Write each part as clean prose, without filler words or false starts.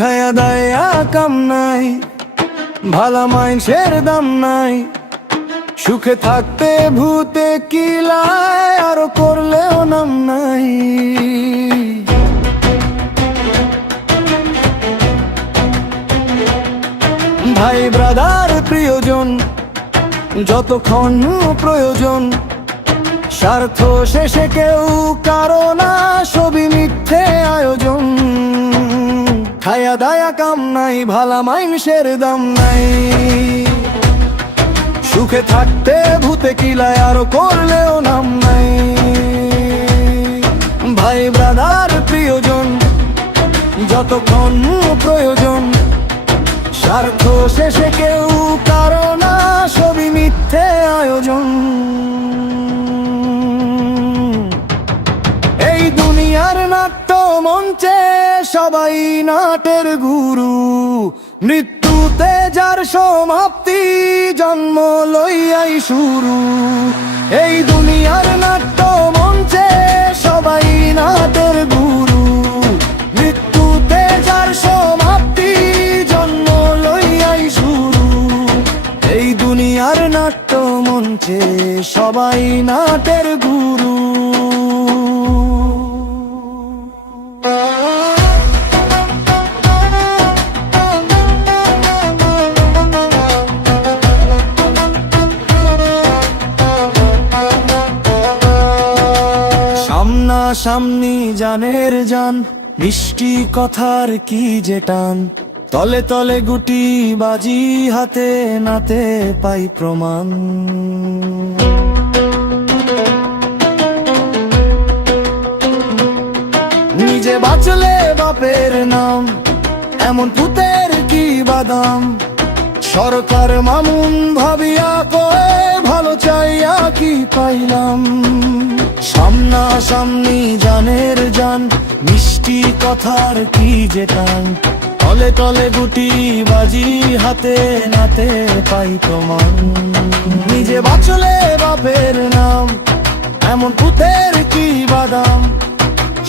খায়া দায়া কাম নাই, ভালা মাইনষের দাম নাই। সুখে থাকতে ভূতে কিলায়, আরো করলেও নাম নাই। ভাই ব্রাদার প্রিয়জন যতক্ষণ প্রয়োজন, স্বার্থ শেষে কেউ কারো না, সবই মিথ্যে আয়োজন। খায়া দায়া কাম নাই, ভালা মাইনষের দাম নাই। সুখে থাকতে ভূতে কিলায়, আরো করলেও নাম নাই। ভাই ব্রাদার প্রিয়জন যতক্ষণ প্রয়োজন, স্বার্থ শেষে কেউ কারো না, সবই মিথ্যে আয়োজন। এই দুনিয়ার নাট্য মঞ্চে সবাই নাটের গুরু, মৃত্যুতে যার সমাপ্তি, জন্ম লইয়াই শুরু। এই দুনিয়ার নাট্য মঞ্চে সবাই নাটের গুরু, মৃত্যুতে যার সমাপ্তি, জন্ম লইয়াই শুরু। এই দুনিয়ার নাট্য মঞ্চে সবাই নাটের গুরু। সামনাসামনি জানের জান, মিষ্টি কথার কি যে টান। তলে তলে গুটি বাজি হাতে নাতে পাই প্রমাণ। নিজে বাঁচলে বাপের নাম, এমন পুতের কি বাদাম। সরকার মামুন ভাবিয়া কয়ে, ভালো চাইয়া কি পাইলাম। সামনাসামনি জানের জান, মিষ্টি কথার কি যে টান। তলে তলে গুটি বাজি হাতে নাতে পাই প্রমাণ। নিজে বাঁচলে বাপের নাম, এমন পুতের কি বাদাম।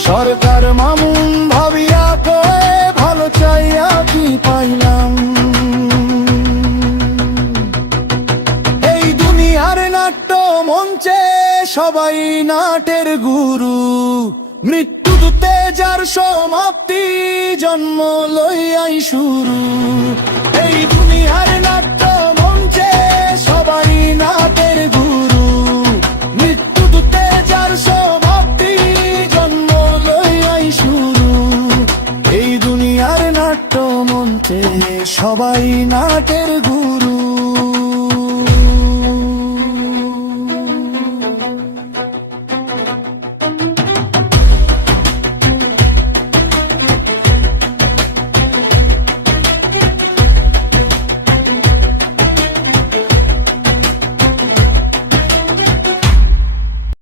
সরকার মামুন ভাবিয়া কয়ে, ভালো চাইয়া কি পাইলাম। এই দুনিয়ার নাট্য মঞ্চে সবাই নাটের গুরু, মৃত্যুতে যার সমাপ্তি, জন্ম লইয়াই শুরু। এই দুনিয়ার নাট্য মঞ্চে সবাই নাটের গুরু, মৃত্যুতে যার সমাপ্তি, জন্ম লইয়াই শুরু। এই দুনিয়ার নাট্য মঞ্চে সবাই নাটের গুরু।